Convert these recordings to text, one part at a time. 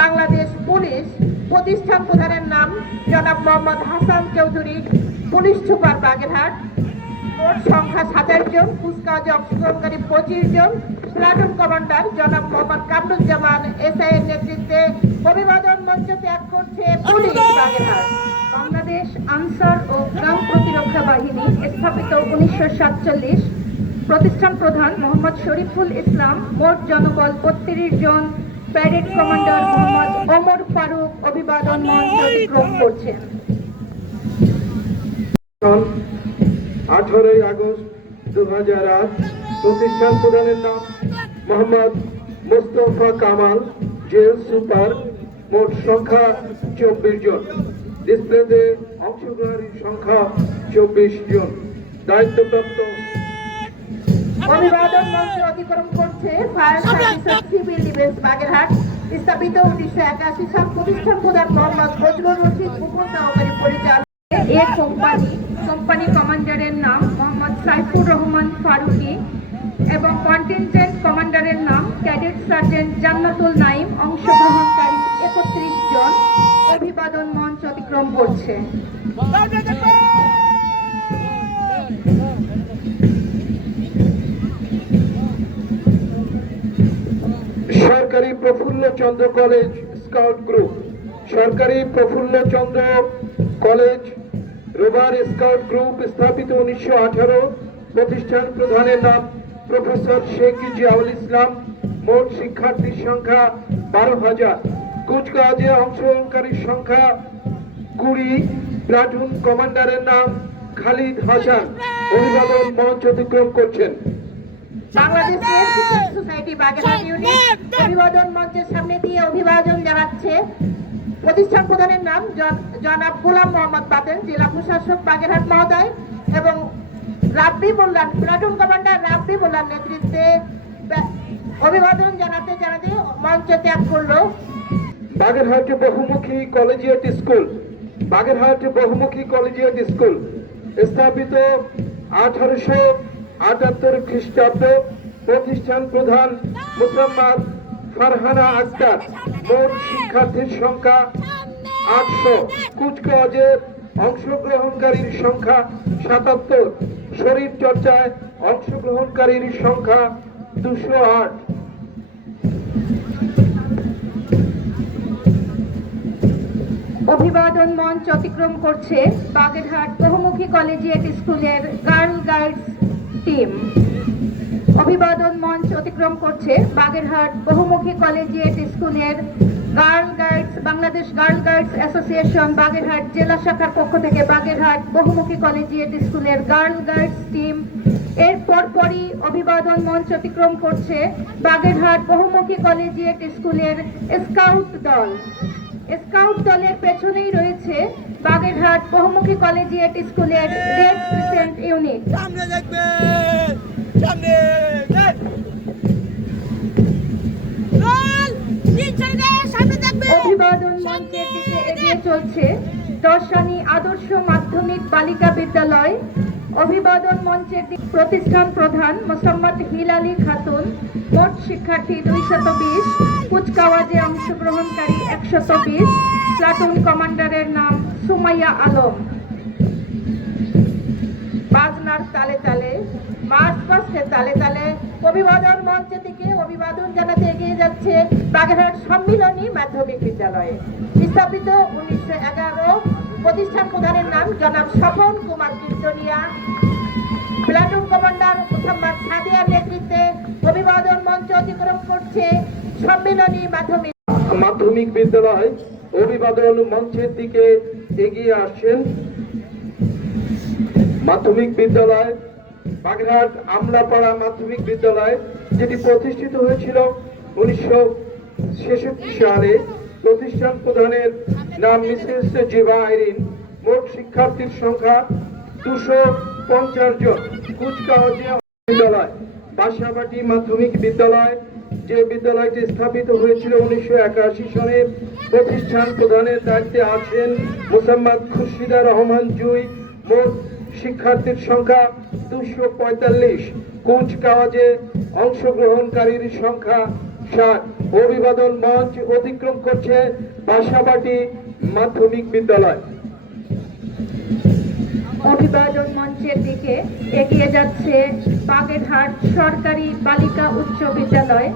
Bangladesh police প্রতিষ্ঠান প্রধানের নাম জনাব মোহাম্মদ হাসান চৌধুরী, পুলিশ সুপার বাগেরহাট। সংখ্যা সাতাশ জন কুচকাওয়াজে অংশগ্রহণকারী পঁচিশ জন। প্লাটুন কমান্ডার জনাব মোহাম্মদ কামরুজ্জামান এসআই এর নেতৃত্বে অভিবাদন মঞ্চ ত্যাগ করছে পুলিশ বাগেরহাট। বাংলাদেশ আনসার ও গ্রাম প্রতিরক্ষা বাহিনী স্থাপিত উনিশশো সাতচল্লিশ প্রতিষ্ঠান প্রধান মোহাম্মদ শরীফুল ইসলাম, মোট জনবল বত্রিশ জন। প্যারেড কমান্ডার মোহাম্মদ ওমর ফারুক অভিবাদন মঞ্চ করছেন। আঠারোই আগস্ট দু হাজার আট প্রতিষ্ঠান প্রধানের নাম মোহাম্মদ মোস্তফা কামাল, জেল সুপার, মোট সংখ্যা চব্বিশ জন। ডিসপ্লেতে অংশগ্রহণের সংখ্যা চব্বিশ জন। দায়িত্বপ্রাপ্ত অভিবাদন মঞ্চ অতিক্রম করছে fire service civil defence Bagerhat. স্থাপিত উনিশশো একাশি সাল প্রতিষ্ঠান প্রধান মোহাম্মদ ফজলুর রশিদ উপসহকারী পরিচালক। এ কোম্পানি কোম্পানি কমান্ডারের নাম মোহাম্মদ সাইফুর রহমান ফারুকি এবং কন্টিনজেন্ট কমান্ডারের নাম ক্যাডেট সার্জেন্ট জান্নাতুল নাইম অংশগ্রহণকারী একত্রিশ জন অভিবাদন মঞ্চ অতিক্রম করছে। সরকারি Prafulla Chandra college scout group, সরকারি Prafulla Chandra college rover scout group স্থাপিত উনিশশো আঠারো, প্রতিষ্ঠান প্রধানের নাম প্রফেসর শেখ জিয়াউল ইসলাম, মোট শিক্ষার্থীর সংখ্যা বারো হাজার। কুচকাওয়াজে অংশগ্রহণকারীর সংখ্যা কুড়ি, প্লাটুন কমান্ডারের নাম খালিদ হাসান। অভিবাদন মঞ্চ অতিক্রম করছেন। বাংলাদেশ সোসাইটি বাগেরহাট ইউনিট অভিবাদন মঞ্চের সামনে দিয়ে অভিবাদন জানাচ্ছে। প্রতিষ্ঠান প্রধানের নাম জনাব গোলাম মোহাম্মদ বাতেন জেলা প্রশাসক বাগেরহাট মহোদয় এবং রাব্বি মোল্লার প্লাটুন কমান্ডার রাব্বি মোল্লার নেতৃত্বে অভিবাদন জানাতে জানাতে মঞ্চ ত্যাগ করল। বাগেরহাট বহুমুখী কলেজিয়েট স্কুল বাগেরহাট বহুমুখী কলেজিয়েট স্কুল স্থাপিত আঠারোশো আটাত্তর খ্রিস্টাব্দ প্রতিষ্ঠান প্রধান মুসাম্মাদ ফারহানা আক্তার। মোট শিক্ষার্থীর সংখ্যা আটশো। কুচকাওয়াজের অংশগ্রহণকারীর সংখ্যা সাতাত্তর। শরীর চর্চায় অংশগ্রহণকারীর সংখ্যা দুশো আট। অভিবাদন মঞ্চ অতিক্রম করছে বাগেরহাট বহুমুখী কলেজিয়েট স্কুলের গার্ল গাইডস টিম। অভিবাদন মঞ্চ অতিক্রম করছে বাগেরহাট বহুমুখী কলেজিয়েট স্কুলের girl guides Bangladesh girl guides association Bagerhat জেলা শাখার পক্ষ থেকে বাগেরহাট বহুমুখী কলেজিয়েট স্কুলের গার্ল গাইডস টিম। এর পরপরই অভিবাদন মঞ্চ অতিক্রম করছে বাগেরহাট বহুমুখী কলেজিয়েট স্কুলের স্কাউট দল। স্কাউট দলের পেছনেই রয়েছে বাগেরহাট বহুমুখী কলেজিয়েট স্কুলের রেড ক্রিসেন্ট ইউনিট। সামনে দেখবে সামনে অভিবাদন মঞ্চের দিকে এগিয়ে চলছে দর্শনী আদর্শ মাধ্যমিক বালিকা বিদ্যালয়। অভিবাদন মঞ্চের প্রতিষ্ঠান প্রধান মোসাম্মদ হিলালি খাতুন, মোট শিক্ষার্থী দুইশত বিশ কুচকাওয়াজে অংশগ্রহণকারী একশত বিশ প্লাটুন কমান্ডারের নাম সুমাইয়া আলম। বাজনার তালে তালে মার্চ পাস্টের তালে তালে, অভিবাদন মঞ্চ থেকে অভিবাদন জানাতে এগিয়ে যাচ্ছে বাগেরহাট সম্মিলনী মাধ্যমিক বিদ্যালয়ে। স্থাপিত উনিশশো এগারো প্রতিষ্ঠান প্রধানের নাম জনাব স্বপন কুমার কীর্তনিয়া। প্লাটুন কমান্ডার মোহাম্মদ সাদিয়ার নেতৃত্বে অভিবাদন মঞ্চ অতিক্রম করছে সম্মিলনী মাধ্যমিক। মাধ্যমিক বিদ্যালয় অভিবাদন মঞ্চের দিকে এগিয়ে আসছেন। মাধ্যমিক বিদ্যালয় বাগেরহাট আমলাপাড়া মাধ্যমিক বিদ্যালয়, যেটি প্রতিষ্ঠিত হয়েছিল উনিশশো ছেষট্টি সালে। প্রতিষ্ঠান প্রধানের নাম মিসেস জিবা আইরিন। মোট শিক্ষার্থীর সংখ্যা দুশো পঞ্চাশ জন। বিদ্যালয়, বাসাবাটি মাধ্যমিক বিদ্যালয়, যে বিদ্যালয়টি স্থাপিত হয়েছিল উনিশশো একাশি সনে, প্রতিষ্ঠান প্রধানের দায়িত্বে আছেন মোসাম্মদ খুরশিদা রহমান জুই। মোট শিক্ষার্থীর সংখ্যা দুশো পঁয়তাল্লিশ। কুচকাওয়াজে অংশগ্রহণকারীর সংখ্যা অভিবাদন মঞ্চ অতিক্রম করছে বাসাবাটি মাধ্যমিক বিদ্যালয়। অভিবাদন মঞ্চের দিকে এগিয়ে যাচ্ছে বাগেরহাট সরকারি বালিকা উচ্চ বিদ্যালয়।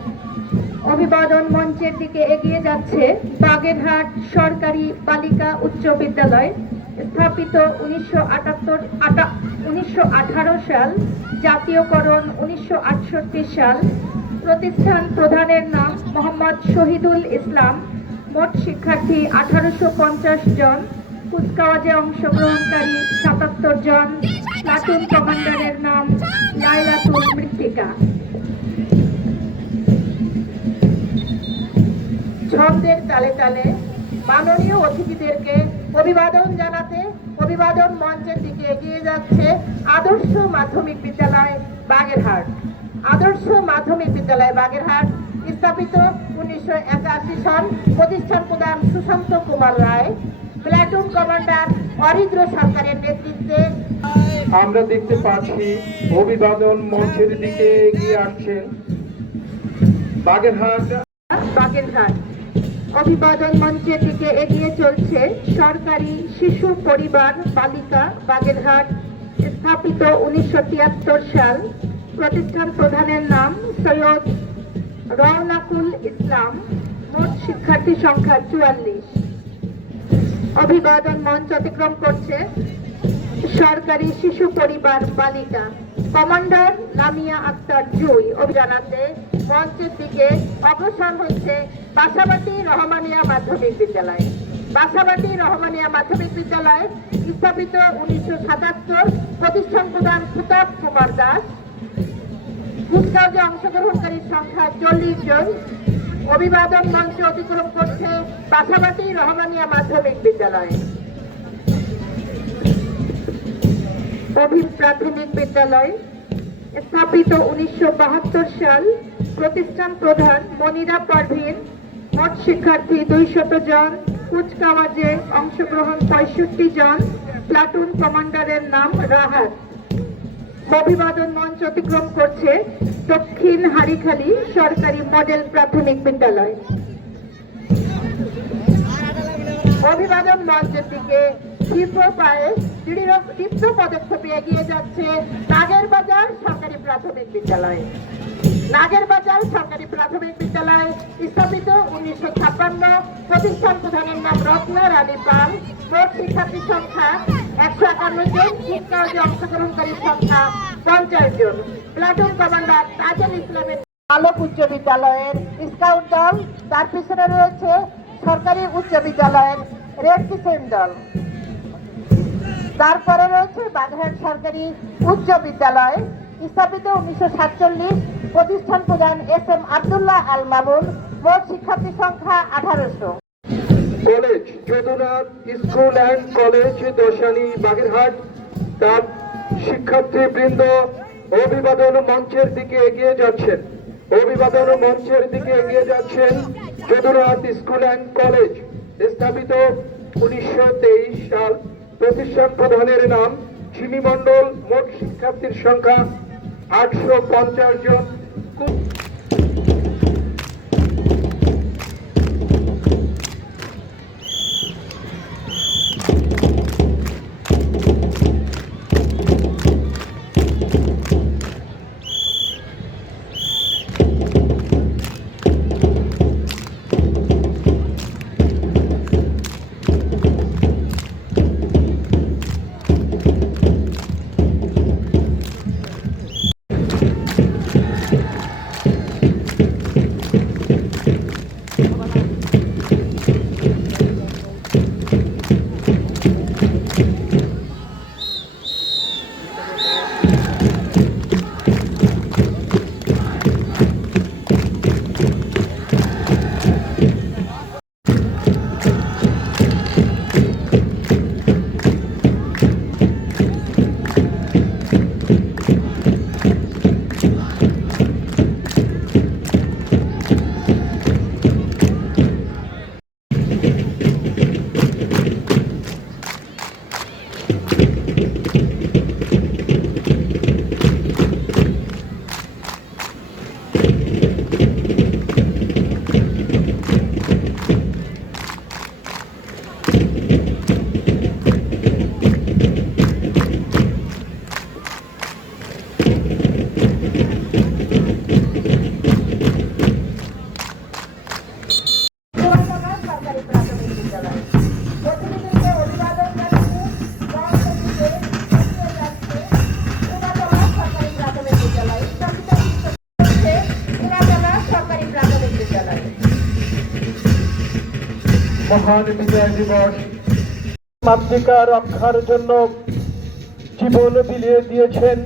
অভিবাদন মঞ্চের দিকে এগিয়ে যাচ্ছে বাগেরহাট সরকারি বালিকা উচ্চ বিদ্যালয়, স্থাপিত উনিশশো আটাত্তর আটা উনিশশো সাল, জাতীয়করণ উনিশশো আটষট্টি সাল প্রতিষ্ঠান প্রধানের নাম মোহাম্মদ শহীদুল ইসলাম। মোট শিক্ষার্থী আঠারোশো পঞ্চাশ জন। কুচকাওয়াজে অংশগ্রহণকারী সাতাত্তর জন। প্লাটুন কমান্ডারের নাম লাইলাতুল মৃত্তিকা। ছন্দের তালে তালে মাননীয় অতিথিদেরকে অভিবাদন জানাতে, অভিবাদন মঞ্চের দিকে এগিয়ে যাচ্ছে আদর্শ মাধ্যমিক বিদ্যালয় বাগেরহাট। আদর্শ মাধ্যমিক বিদ্যালয় বাগেরহাট স্থাপিত উনিশশো একাশি সন প্রতিষ্ঠান প্রধান সুশান্ত কুমার রায় প্লাটুন কমান্ডার অরিন্দ্র সরকারের নেতৃত্বে। আমরা দেখতে পাচ্ছি অভিবাদন মঞ্চের দিকে এগিয়ে আসছেন বাগেরহাট। বাগেরহাট। অভিবাদন মঞ্চের দিকে এগিয়ে চলছে সরকারি শিশু পরিবার বালিকা বাগেরহাট স্থাপিত উনিশশো তিয়াত্তর সাল। প্রতিষ্ঠান প্রধানের নাম সৈয়দ রওনাকুল ইসলাম, মোট শিক্ষার্থী সংখ্যা চুয়াল্লিশ। অভিবাদন মঞ্চ অতিক্রম করছে সরকারি শিশু পরিবার বালিকা। কমান্ডার লামিয়া আক্তার জুই অভিযানাতে মঞ্চের দিকে অগ্রসর হচ্ছে বাসাবাটি রহমানিয়া মাধ্যমিক বিদ্যালয়। বাসাবাটি রহমানিয়া মাধ্যমিক বিদ্যালয় স্থাপিত উনিশশো সাতাত্তর প্রতিষ্ঠান প্রধান খুতাব কুমার দাস কুচকাওয়াজে অংশগ্রহণকারীর সংখ্যা চল্লিশ জন। অভিবাদন মঞ্চ অতিক্রম করছে বাসাবাটি রহমানিয়া মাধ্যমিক বিদ্যালয়। প্রাথমিক বিদ্যালয়, স্থাপিত উনিশশো বাহাত্তর সাল, প্রতিষ্ঠান প্রধান মনিরা পারভিন, মোট শিক্ষার্থী দুইশত জন, কুচকাওয়াজে অংশগ্রহণ পঁয়ষট্টি জন, প্লাটুন কমান্ডারের নাম রাহাত। অভিবাদন মঞ্চ অতিক্রম করছে দক্ষিণ হারিখালী সরকারি মডেল প্রাথমিক বিদ্যালয়। অভিবাদন মঞ্চের দিকে তীব্র পায়ে তীব্র পদক্ষেপে এগিয়ে যাচ্ছে নাগের বাজার সরকারি প্রাথমিক বিদ্যালয়। নাগের বাজার সরকারি প্রাথমিক বিদ্যালয় স্থাপিত উনিশশো ছাপ্পান্ন। প্রতিষ্ঠান প্রধানের নাম রত্না রানী পাল। মোট শিক্ষার্থী সংখ্যা একশো একান্ন জন শিক্ষার্থী অংশগ্রহণকারীর সংখ্যা পঞ্চাশ জন। প্লাটুন কমান্ডার তাজুল ইসলামের আলোক উচ্চ বিদ্যালয়ের স্কাউট দল, তার পিছনে রয়েছে সরকারি উচ্চ বিদ্যালয়ের রেড ক্রিসেন্ট দল। তারপরে রয়েছে বাগেরহাট সরকারি উচ্চ বিদ্যালয়, স্থাপিত উনিশশো সাতচল্লিশ প্রতিষ্ঠান প্রধান এস এম আবদুল্লাহ আল মামুন, মোট শিক্ষার্থী সংখ্যা আঠারোশো। College Jadunath school and college Dosani Bagerhat. তার শিক্ষার্থীবৃন্দ অভিবাদন মঞ্চের দিকে এগিয়ে যাচ্ছেন। অভিবাদন মঞ্চের দিকে এগিয়ে যাচ্ছেন যদুনাথ স্কুল অ্যান্ড কলেজ, স্থাপিত উনিশশো তেইশ সাল। প্রতিষ্ঠান প্রধানের নাম চিনি মণ্ডল। মোট শিক্ষার্থীর সংখ্যা আটশো পঞ্চাশ জন। মহান বিজয় দিবস। মাতৃকা রক্ষার জন্য জীবন বিলিয়ে দিয়েছেন।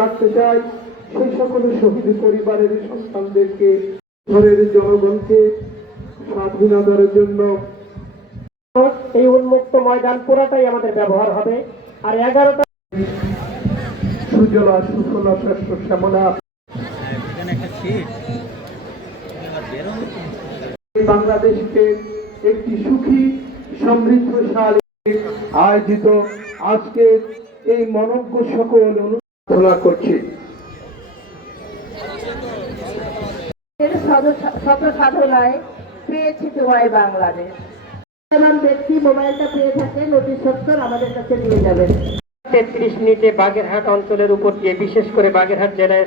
রাখতে চাই সেই সকল শহীদ পরিবারের সন্তানদেরকে ঘরের জনগণকে স্বাধীনতার জন্য। এই উন্মুক্ত ময়দান পুরাটাই আমাদের ব্যবহার হবে। আর এগারোটা সুজলা সুফলা শ্রেষ্ঠ শ্যামলা বাংলাদেশকে একটি সুখী সমৃদ্ধশালী আয়োজিত আজকে এই মনজ্ঞ সকল অনুপ্রার্থনা করছি শত সাধনায় পেয়েছি তোমায় বাংলাদেশ এমন ব্যক্তি মোবাইলটা পেয়ে থাকে, নোটিশ সত্তর আমাদের কাছে নিয়ে যাবেন তেত্রিশ মিনিটে বাগেরহাট অঞ্চলের উপর দিয়ে, বিশেষ করে বাগেরহাট এসছে